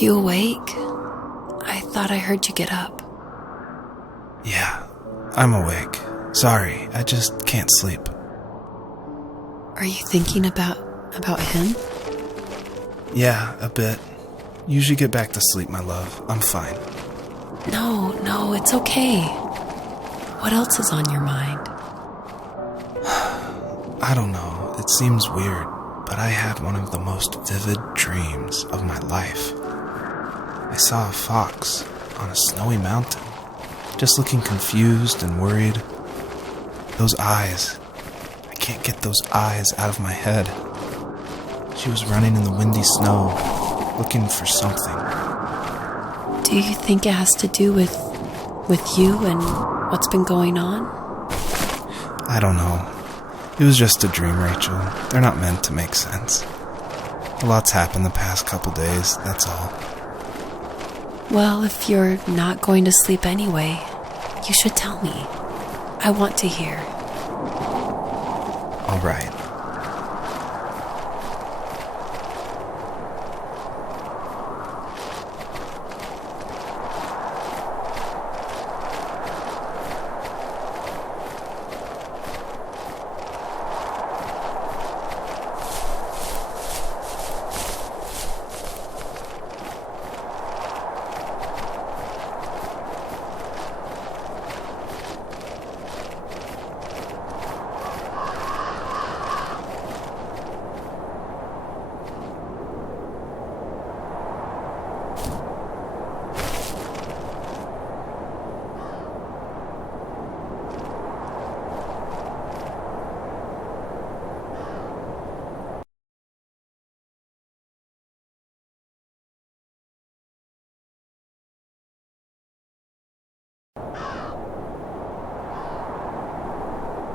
you awake? I thought I heard you get up. Yeah, I'm awake. Sorry, I just can't sleep. Are you thinking about him? Yeah, a bit. Usually get back to sleep, my love. I'm fine. No, it's okay. What else is on your mind? I don't know. It seems weird, but I had one of the most vivid dreams of my life. I saw a fox on a snowy mountain, just looking confused and worried. Those eyes. I can't get those eyes out of my head. She was running in the windy snow, looking for something. Do you think it has to do with you and what's been going on? I don't know. It was just a dream, Rachel. They're not meant to make sense. A lot's happened the past couple days, that's all. Well, if you're not going to sleep anyway, you should tell me. I want to hear. All right.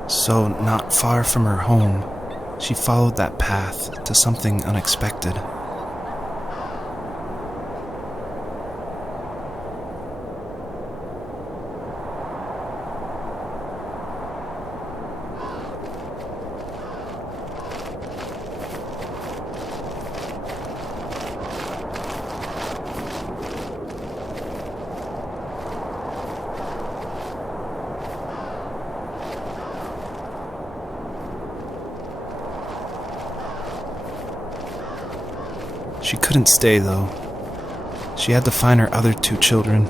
So, not far from her home, she followed that path to something unexpected. She couldn't stay, though. She had to find her other 2 children.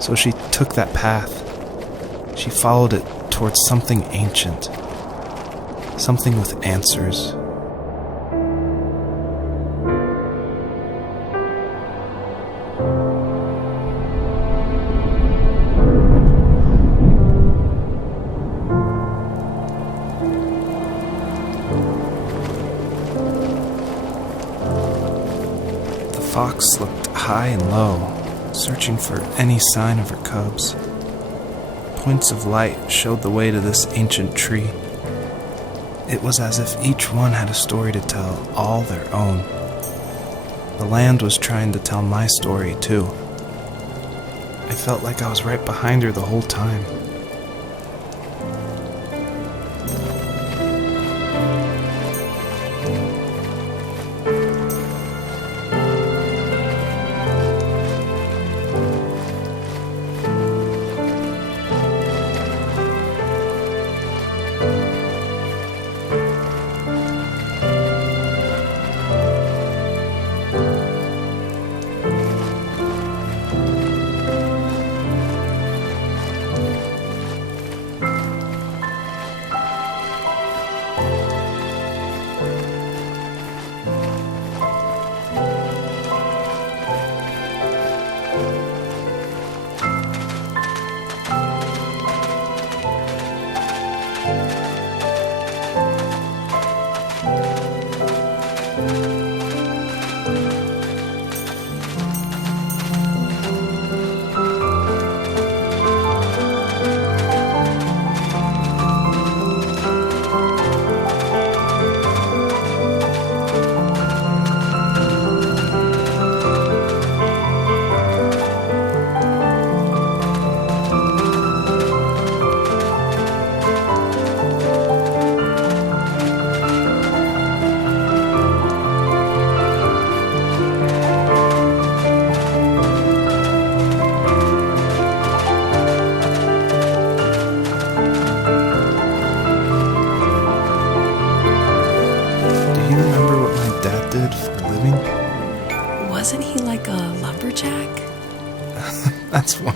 So she took that path. She followed it towards something ancient. Something with answers. The fox looked high and low, searching for any sign of her cubs. Points of light showed the way to this ancient tree. It was as if each one had a story to tell, all their own. The land was trying to tell my story, too. I felt like I was right behind her the whole time.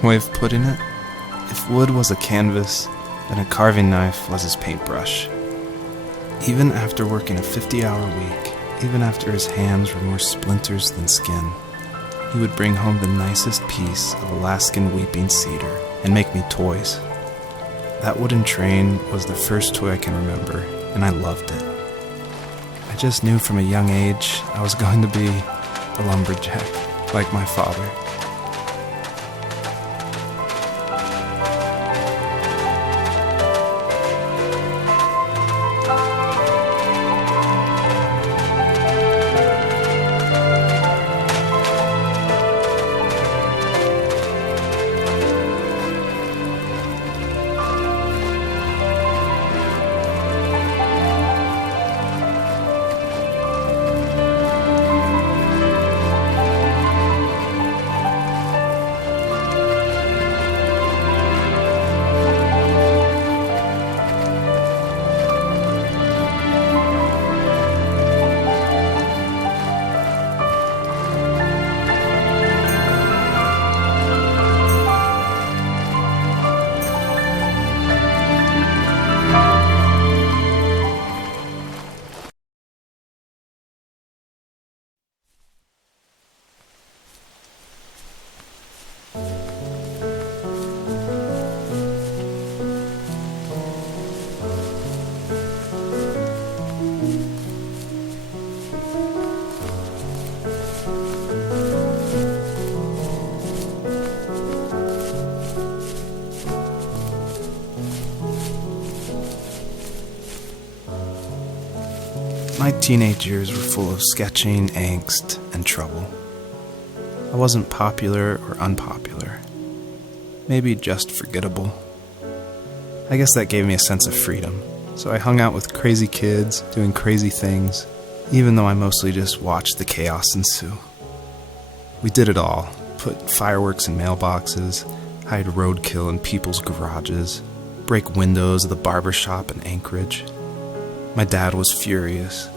way of putting it. If wood was a canvas, then a carving knife was his paintbrush. Even after working a 50-hour week, even after his hands were more splinters than skin, he would bring home the nicest piece of Alaskan weeping cedar and make me toys. That wooden train was the first toy I can remember, and I loved it. I just knew from a young age I was going to be a lumberjack, like my father. My teenage years were full of sketching, angst, and trouble. I wasn't popular or unpopular. Maybe just forgettable. I guess that gave me a sense of freedom, so I hung out with crazy kids, doing crazy things, even though I mostly just watched the chaos ensue. We did it all. Put fireworks in mailboxes, hide roadkill in people's garages, break windows of the barber shop in Anchorage. My dad was furious,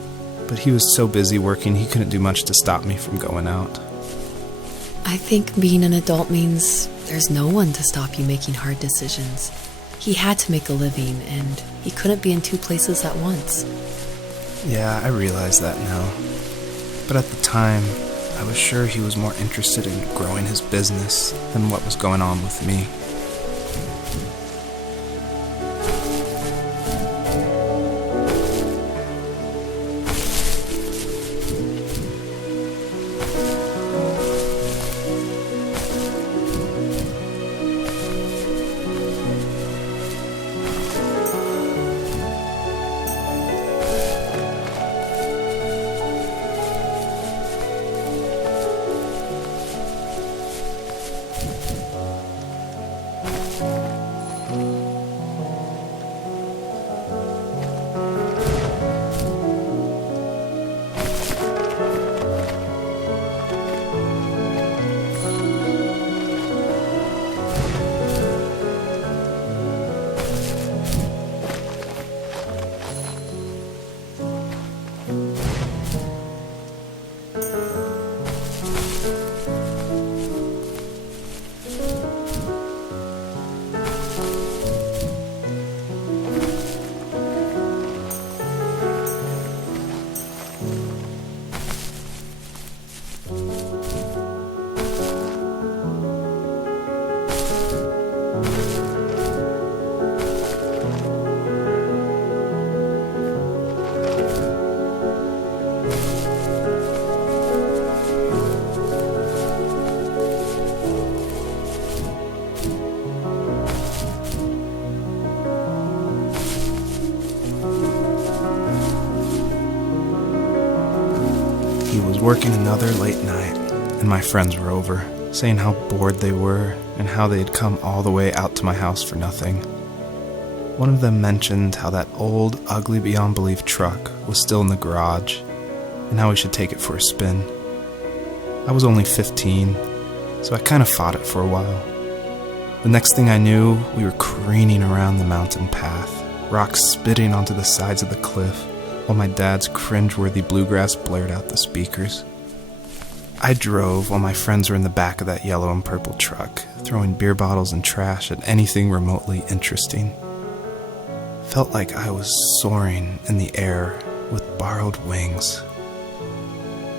but he was so busy working he couldn't do much to stop me from going out. I think being an adult means there's no one to stop you making hard decisions. He had to make a living, and he couldn't be in two places at once. Yeah, I realize that now. But at the time, I was sure he was more interested in growing his business than what was going on with me. He was working another late night, and my friends were over, saying how bored they were and how they had come all the way out to my house for nothing. One of them mentioned how that old, ugly beyond belief truck was still in the garage, and how we should take it for a spin. I was only 15, so I kind of fought it for a while. The next thing I knew, we were careening around the mountain path, rocks spitting onto the sides of the cliff, while my dad's cringeworthy bluegrass blared out the speakers. I drove while my friends were in the back of that yellow and purple truck, throwing beer bottles and trash at anything remotely interesting. Felt like I was soaring in the air with borrowed wings.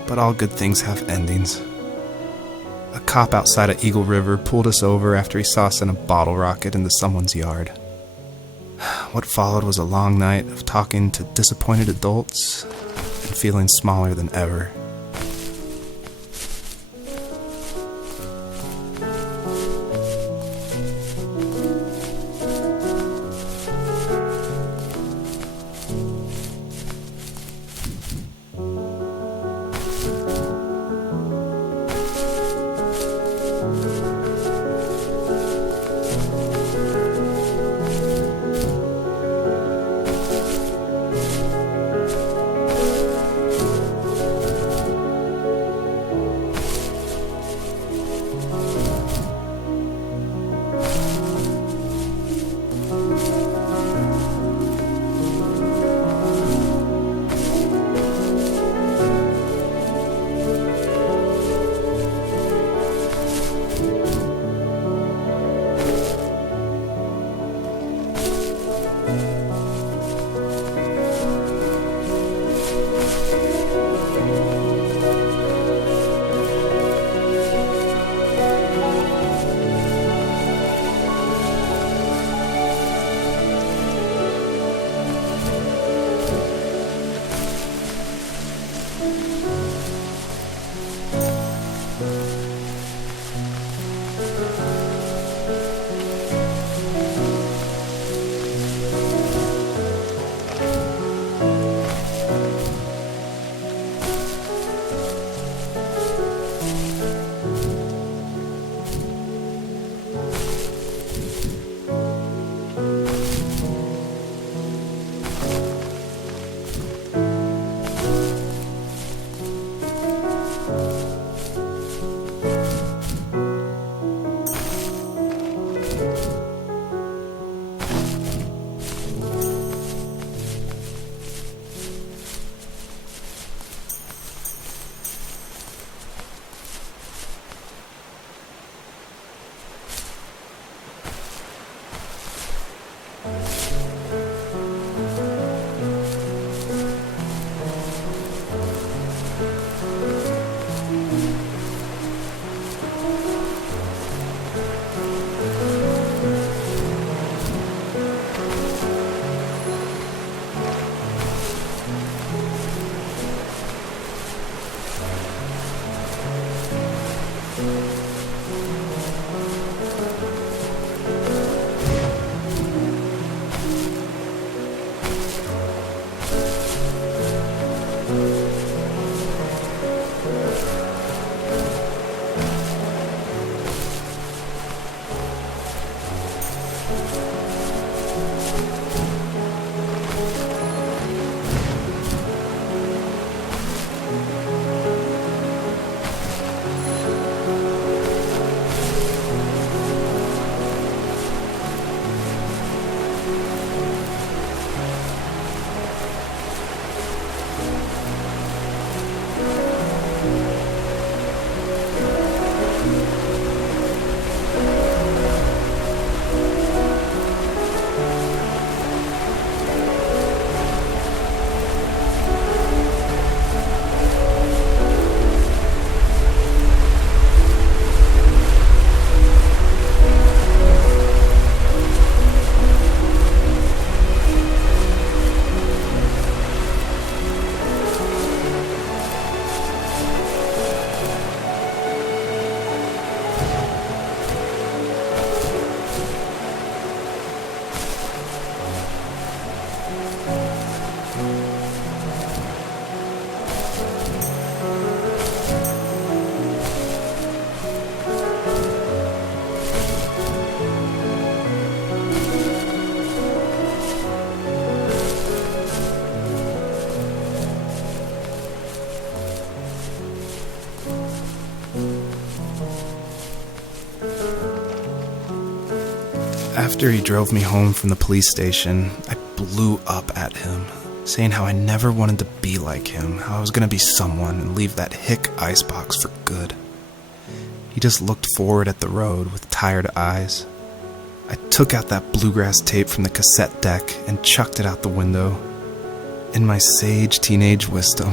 But all good things have endings. A cop outside of Eagle River pulled us over after he saw us in a bottle rocket into someone's yard. What followed was a long night of talking to disappointed adults and feeling smaller than ever. After he drove me home from the police station, I blew up at him, saying how I never wanted to be like him, how I was going to be someone and leave that hick icebox for good. He just looked forward at the road with tired eyes. I took out that bluegrass tape from the cassette deck and chucked it out the window. In my sage teenage wisdom,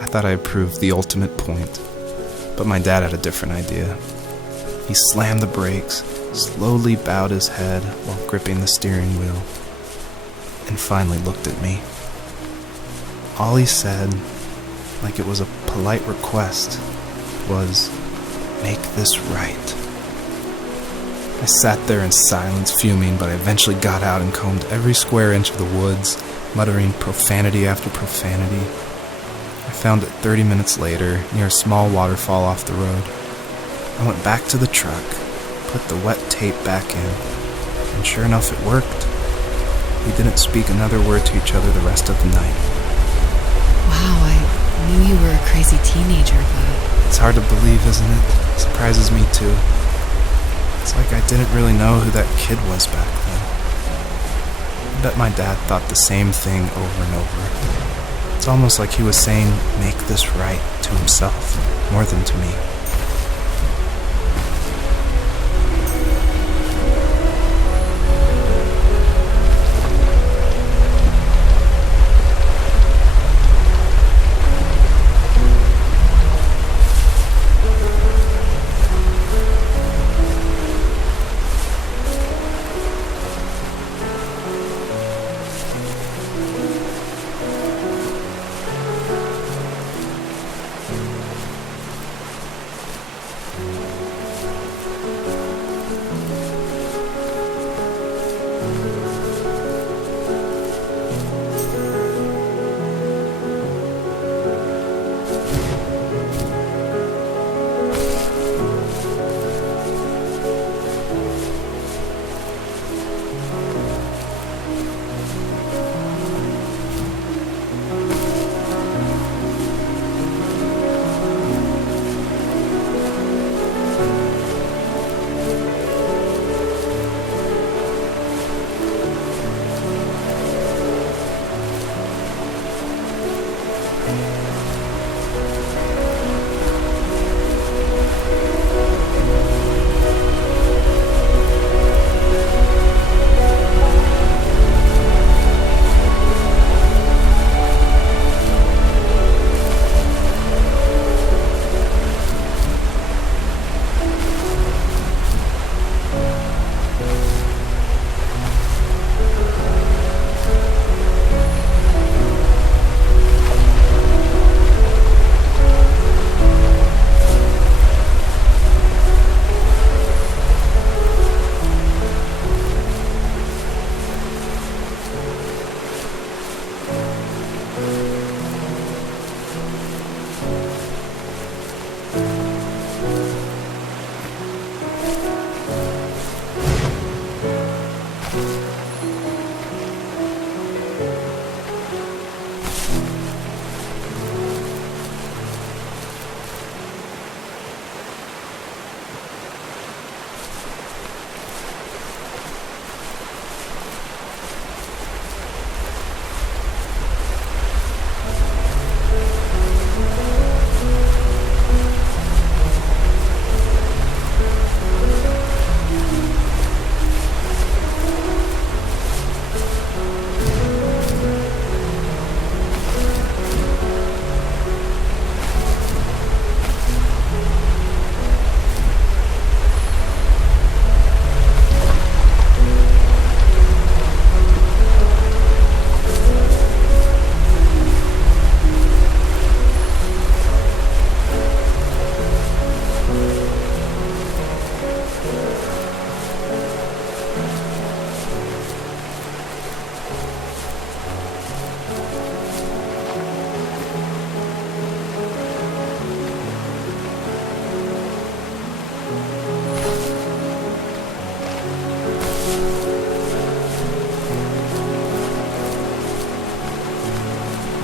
I thought I had proved the ultimate point. But my dad had a different idea. He slammed the brakes, slowly bowed his head while gripping the steering wheel, and finally looked at me. All he said, like it was a polite request, was, "Make this right." I sat there in silence, fuming, but I eventually got out and combed every square inch of the woods, muttering profanity after profanity. I found it 30 minutes later, near a small waterfall off the road. I went back to the truck, put the wet tape back in, and sure enough, it worked. We didn't speak another word to each other the rest of the night. Wow, I knew you were a crazy teenager, but... It's hard to believe, isn't it? It surprises me too. It's like I didn't really know who that kid was back then. I bet my dad thought the same thing over and over. It's almost like he was saying, "Make this right," to himself, more than to me.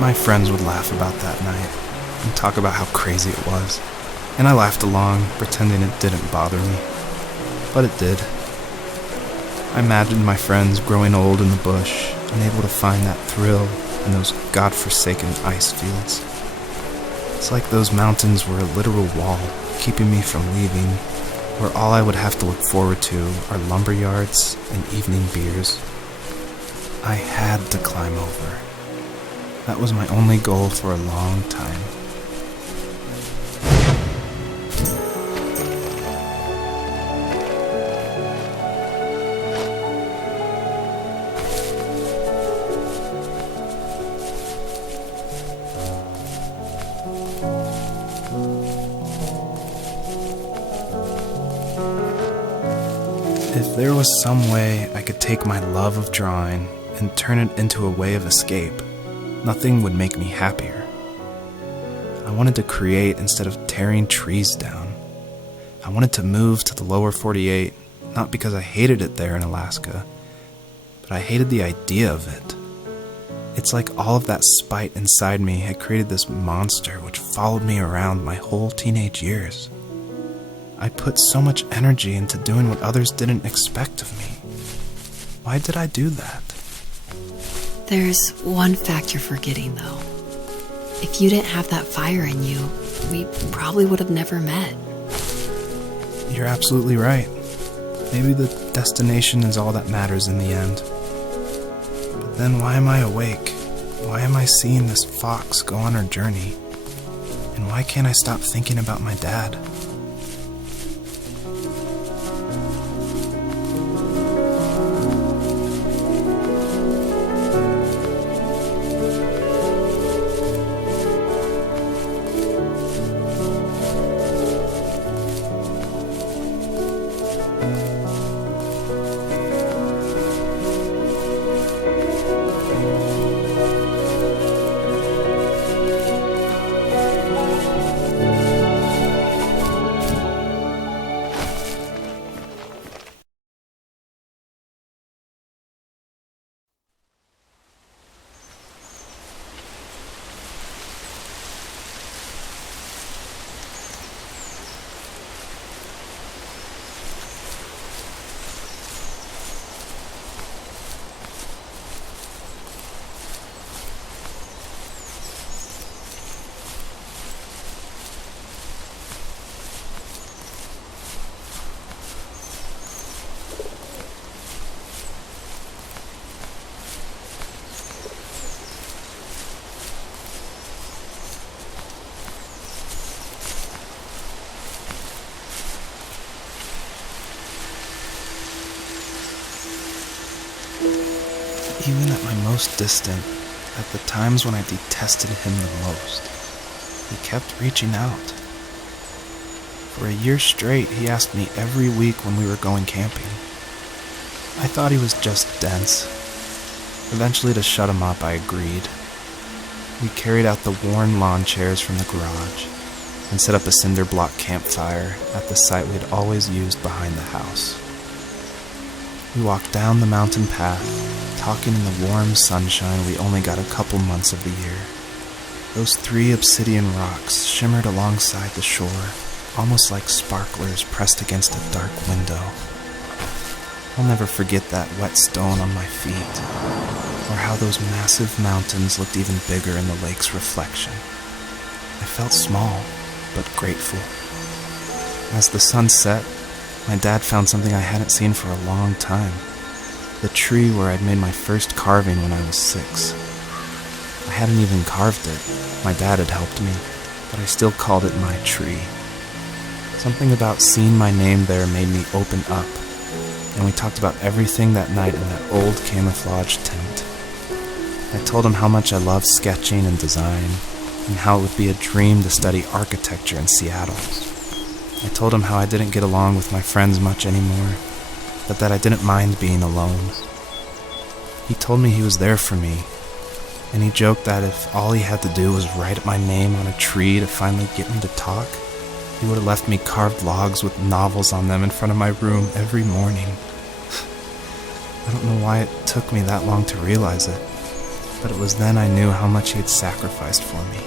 My friends would laugh about that night and talk about how crazy it was, and I laughed along, pretending it didn't bother me. But it did. I imagined my friends growing old in the bush, unable to find that thrill in those godforsaken ice fields. It's like those mountains were a literal wall, keeping me from leaving, where all I would have to look forward to are lumber yards and evening beers. I had to climb over. That was my only goal for a long time. If there was some way I could take my love of drawing and turn it into a way of escape, nothing would make me happier. I wanted to create instead of tearing trees down. I wanted to move to the lower 48, not because I hated it there in Alaska, but I hated the idea of it. It's like all of that spite inside me had created this monster which followed me around my whole teenage years. I put so much energy into doing what others didn't expect of me. Why did I do that? There's one fact you're forgetting, though. If you didn't have that fire in you, we probably would have never met. You're absolutely right. Maybe the destination is all that matters in the end. But then why am I awake? Why am I seeing this fox go on her journey? And why can't I stop thinking about my dad? Even at my most distant, at the times when I detested him the most, he kept reaching out. For a year straight, he asked me every week when we were going camping. I thought he was just dense. Eventually, to shut him up, I agreed. We carried out the worn lawn chairs from the garage and set up a cinder block campfire at the site we had always used behind the house. We walked down the mountain path, talking in the warm sunshine we only got a couple months of the year. Those 3 obsidian rocks shimmered alongside the shore, almost like sparklers pressed against a dark window. I'll never forget that wet stone on my feet, or how those massive mountains looked even bigger in the lake's reflection. I felt small, but grateful. As the sun set, my dad found something I hadn't seen for a long time. The tree where I'd made my first carving when I was 6. I hadn't even carved it. My dad had helped me, but I still called it my tree. Something about seeing my name there made me open up, and we talked about everything that night in that old camouflage tent. I told him how much I loved sketching and design, and how it would be a dream to study architecture in Seattle. I told him how I didn't get along with my friends much anymore, but that I didn't mind being alone. He told me he was there for me, and he joked that if all he had to do was write my name on a tree to finally get me to talk, he would have left me carved logs with novels on them in front of my room every morning. I don't know why it took me that long to realize it, but it was then I knew how much he had sacrificed for me.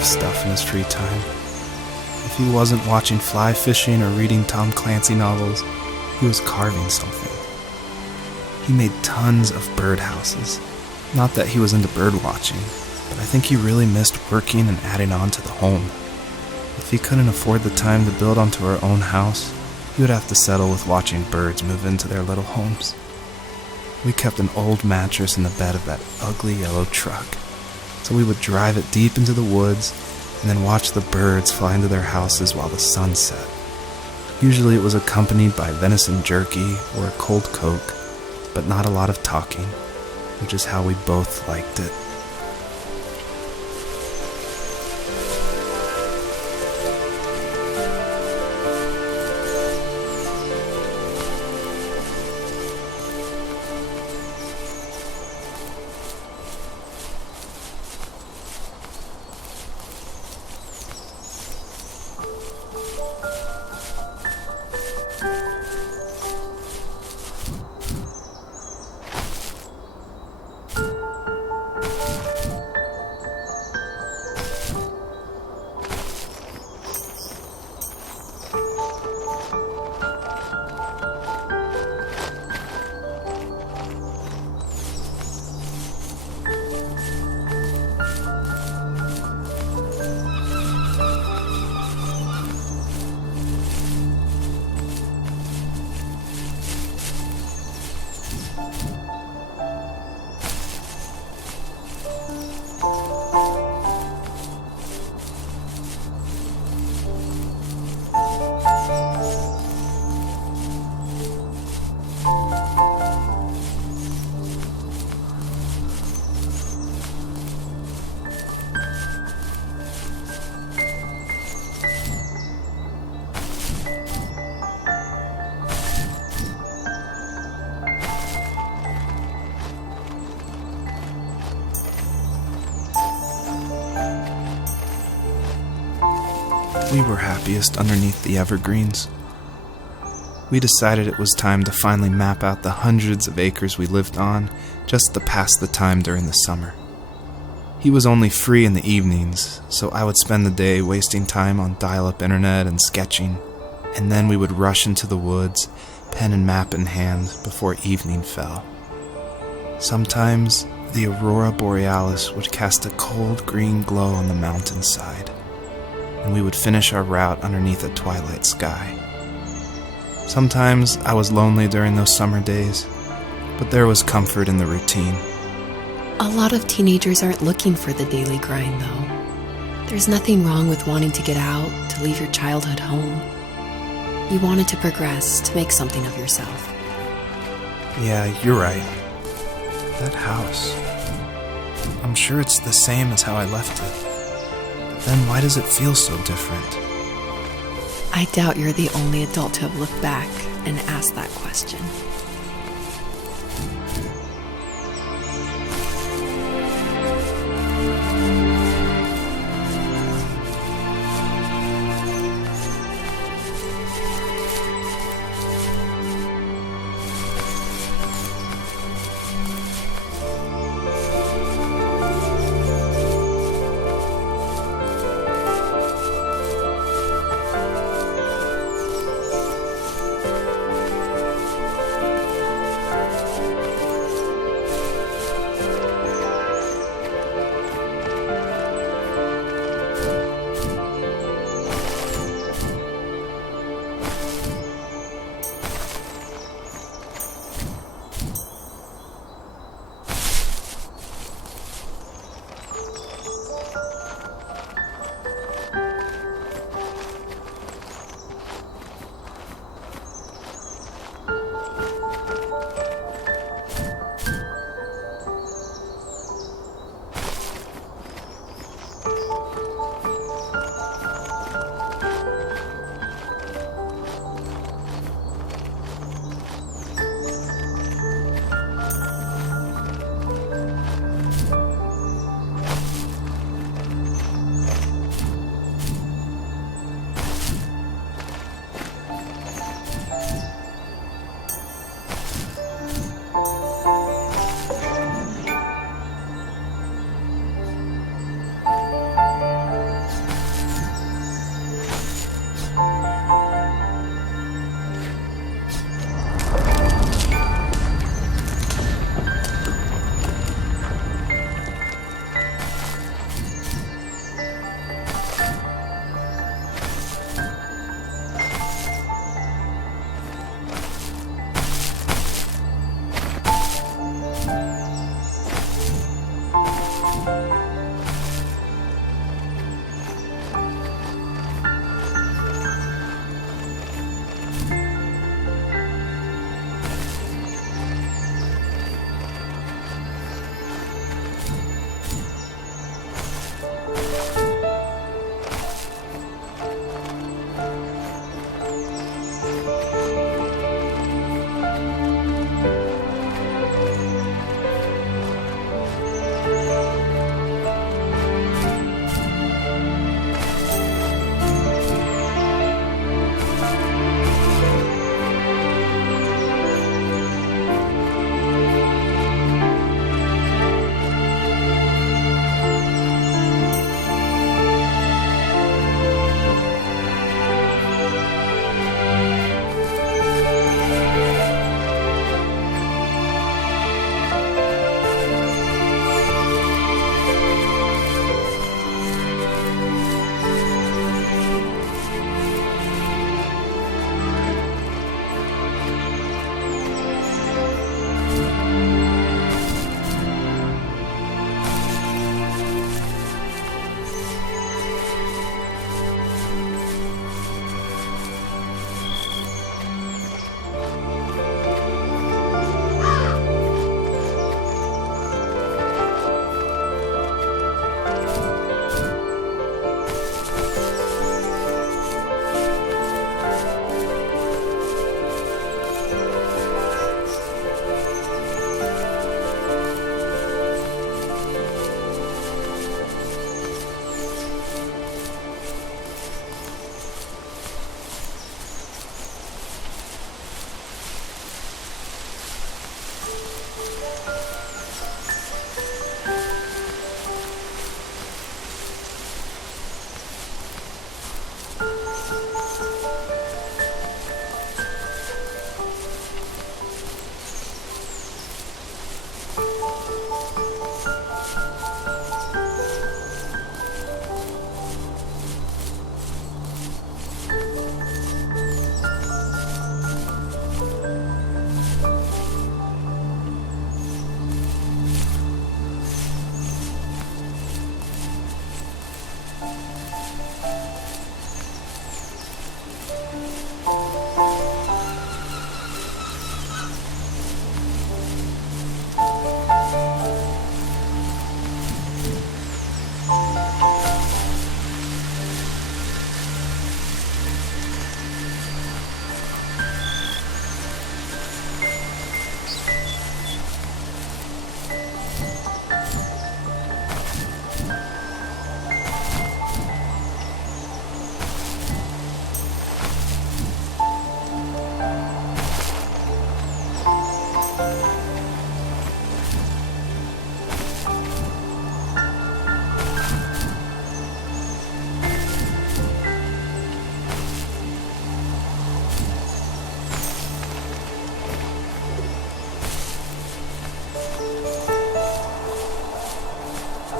of stuff in his free time. If he wasn't watching fly fishing or reading Tom Clancy novels, he was carving something. He made tons of birdhouses. Not that he was into bird watching, but I think he really missed working and adding on to the home. If he couldn't afford the time to build onto our own house, he would have to settle with watching birds move into their little homes. We kept an old mattress in the bed of that ugly yellow truck, so we would drive it deep into the woods and then watch the birds fly into their houses while the sun set. Usually it was accompanied by venison jerky or a cold Coke, but not a lot of talking, which is how we both liked it. We were happiest underneath the evergreens. We decided it was time to finally map out the hundreds of acres we lived on just to pass the time during the summer. He was only free in the evenings, so I would spend the day wasting time on dial-up internet and sketching, and then we would rush into the woods, pen and map in hand, before evening fell. Sometimes the aurora borealis would cast a cold green glow on the mountainside, and we would finish our route underneath a twilight sky. Sometimes I was lonely during those summer days, but there was comfort in the routine. A lot of teenagers aren't looking for the daily grind, though. There's nothing wrong with wanting to get out, to leave your childhood home. You wanted to progress, to make something of yourself. Yeah, you're right. That house. I'm sure it's the same as how I left it. Then why does it feel so different? I doubt you're the only adult to have looked back and asked that question.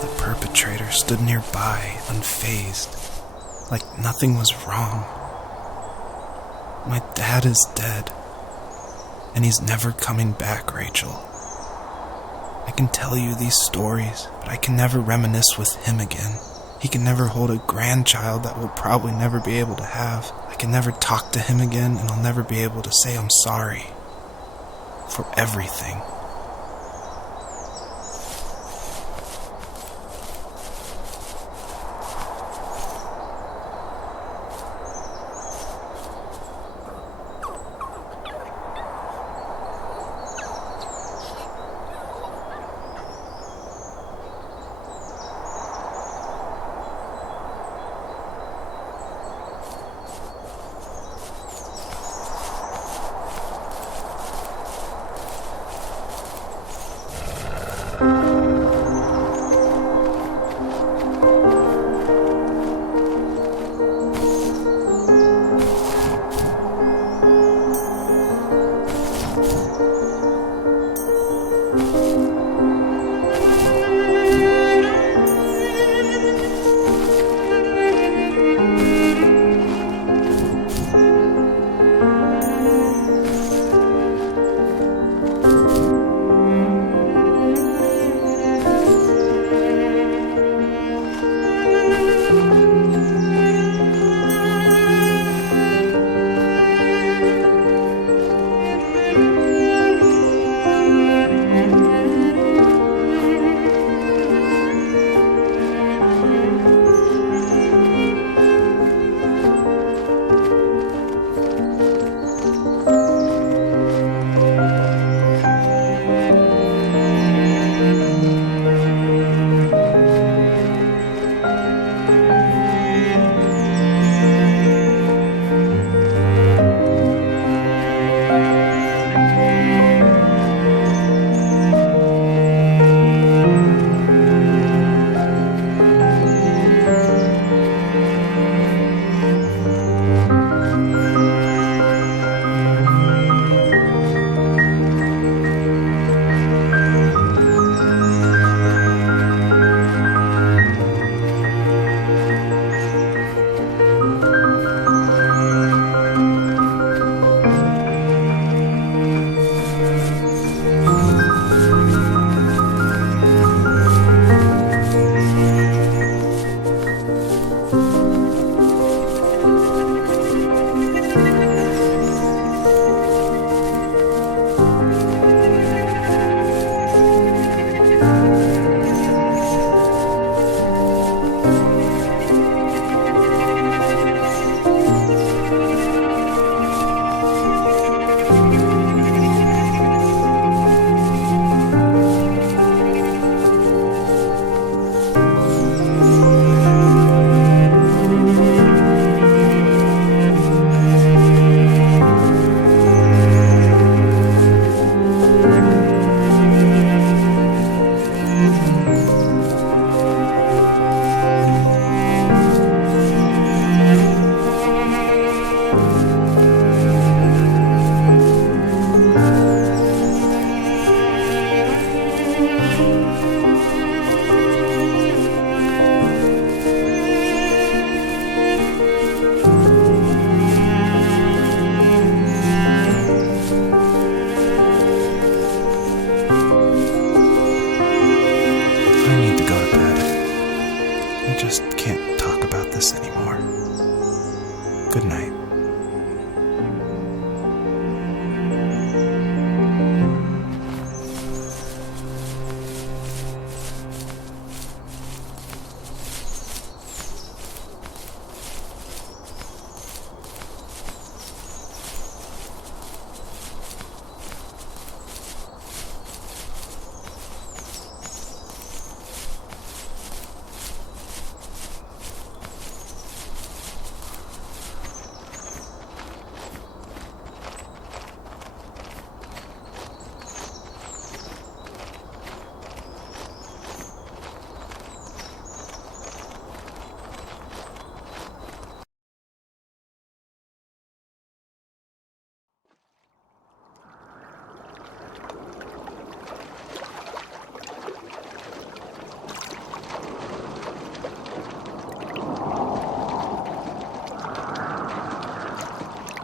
The perpetrator stood nearby, unfazed, like nothing was wrong. My dad is dead, and he's never coming back, Rachel. I can tell you these stories, but I can never reminisce with him again. He can never hold a grandchild that we'll probably never be able to have. I can never talk to him again, and I'll never be able to say I'm sorry for everything.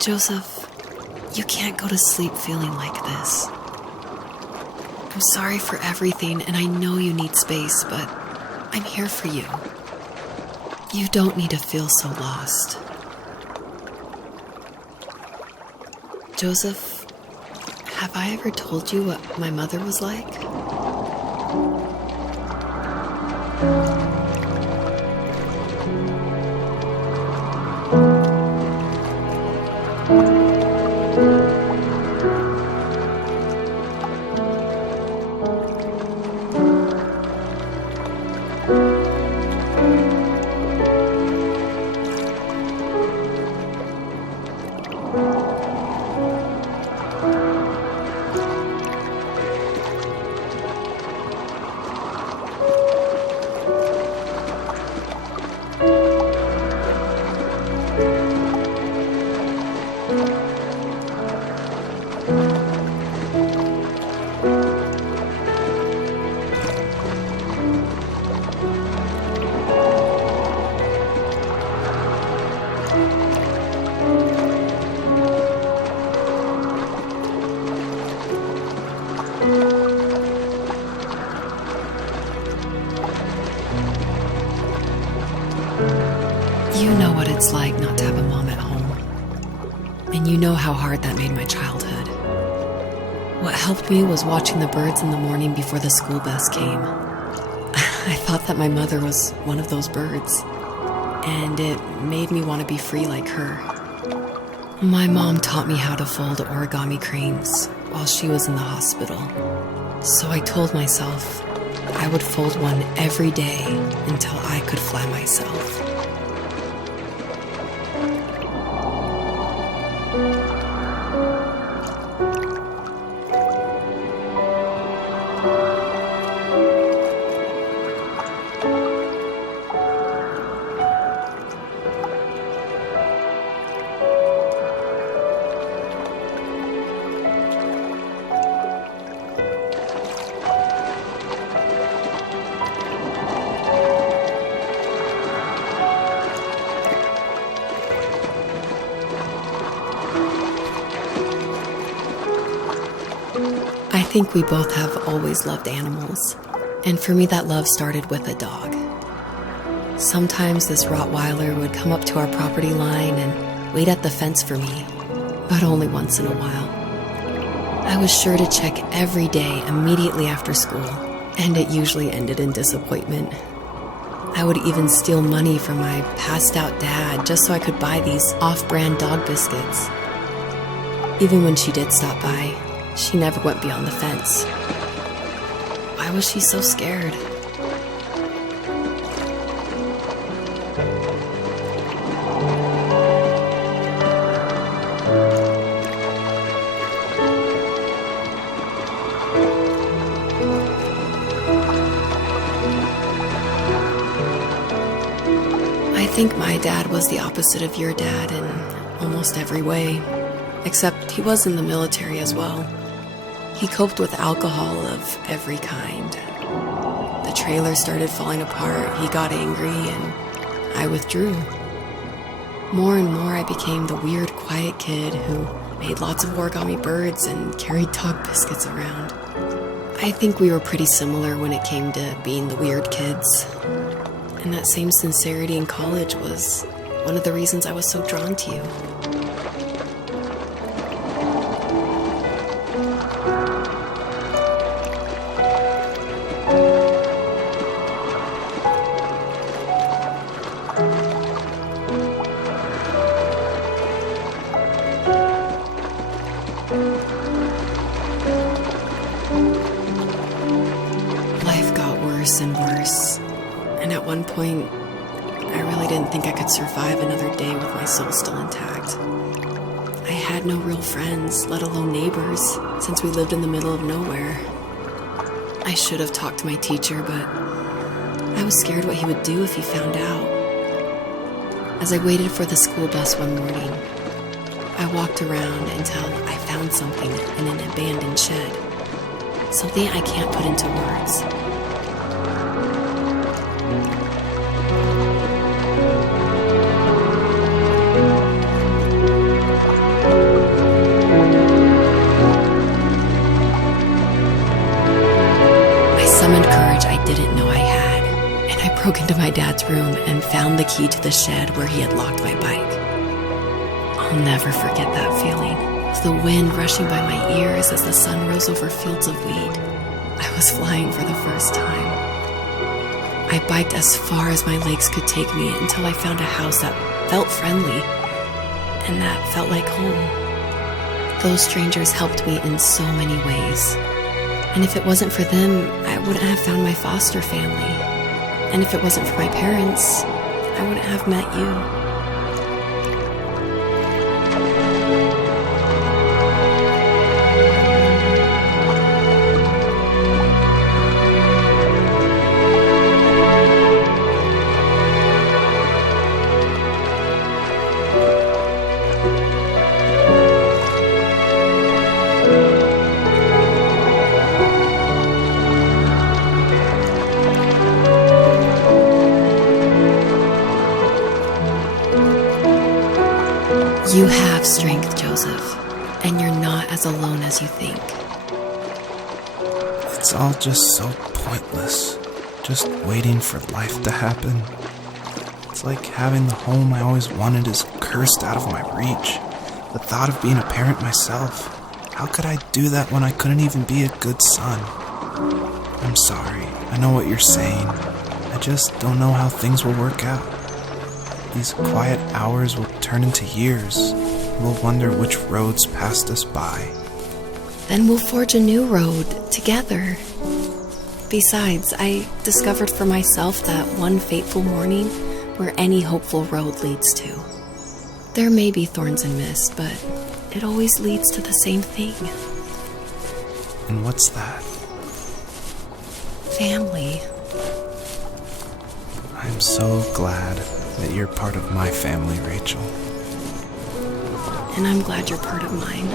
Joseph, you can't go to sleep feeling like this. I'm sorry for everything, and I know you need space, but I'm here for you. You don't need to feel so lost. Joseph, have I ever told you what my mother was like? You know what it's like not to have a mom at home. And you know how hard that made my childhood. What helped me was watching the birds in the morning before the school bus came. I thought that my mother was one of those birds, and it made me want to be free like her. My mom taught me how to fold origami cranes while she was in the hospital. So I told myself I would fold one every day until I could fly myself. I think we both have always loved animals, and for me that love started with a dog. Sometimes this Rottweiler would come up to our property line and wait at the fence for me, but only once in a while. I was sure to check every day immediately after school, and it usually ended in disappointment. I would even steal money from my passed-out dad just so I could buy these off-brand dog biscuits. Even when she did stop by, she never went beyond the fence. Why was she so scared? I think my dad was the opposite of your dad in almost every way, except he was in the military as well. He coped with alcohol of every kind. The trailer started falling apart, he got angry, and I withdrew. More and more I became the weird, quiet kid who made lots of origami birds and carried dog biscuits around. I think we were pretty similar when it came to being the weird kids. And that same sincerity in college was one of the reasons I was so drawn to you. Life got worse and worse, and at one point, I really didn't think I could survive another day with my soul still intact. I had no real friends, let alone neighbors, since we lived in the middle of nowhere. I should have talked to my teacher, but I was scared what he would do if he found out. As I waited for the school bus one morning, I walked around until I found something in an abandoned shed. Something I can't put into words. summoned courage I didn't know I had, and I broke into my dad's room and found the key to the shed where he had locked my bike. I'll never forget that feeling of the wind rushing by my ears as the sun rose over fields of wheat. I was flying for the first time. I biked as far as my legs could take me until I found a house that felt friendly and that felt like home. Those strangers helped me in so many ways. And if it wasn't for them, I wouldn't have found my foster family. And if it wasn't for my parents, I wouldn't have met you. You have strength, Joseph, and you're not as alone as you think. It's all just so pointless, just waiting for life to happen. It's like having the home I always wanted is cursed out of my reach. The thought of being a parent myself, how could I do that when I couldn't even be a good son? I'm sorry, I know what you're saying. I just don't know how things will work out. These quiet hours will turn into years. We'll wonder which roads passed us by. Then we'll forge a new road together. Besides, I discovered for myself that one fateful morning where any hopeful road leads to. There may be thorns and mist, but it always leads to the same thing. And what's that? Family. I'm so glad that you're part of my family, Rachel. And I'm glad you're part of mine.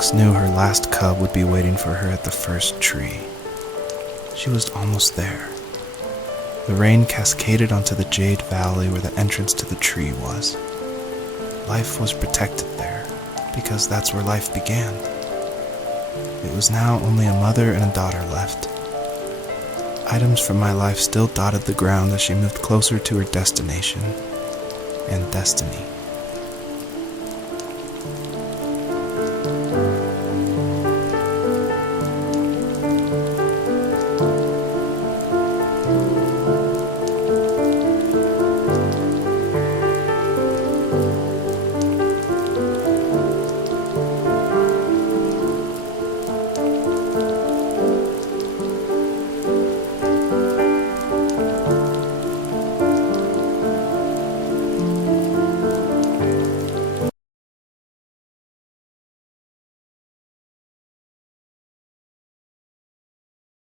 fox knew her last cub would be waiting for her at the first tree. She was almost there. The rain cascaded onto the jade valley where the entrance to the tree was. Life was protected there, because that's where life began. It was now only a mother and a daughter left. Items from my life still dotted the ground as she moved closer to her destination and destiny.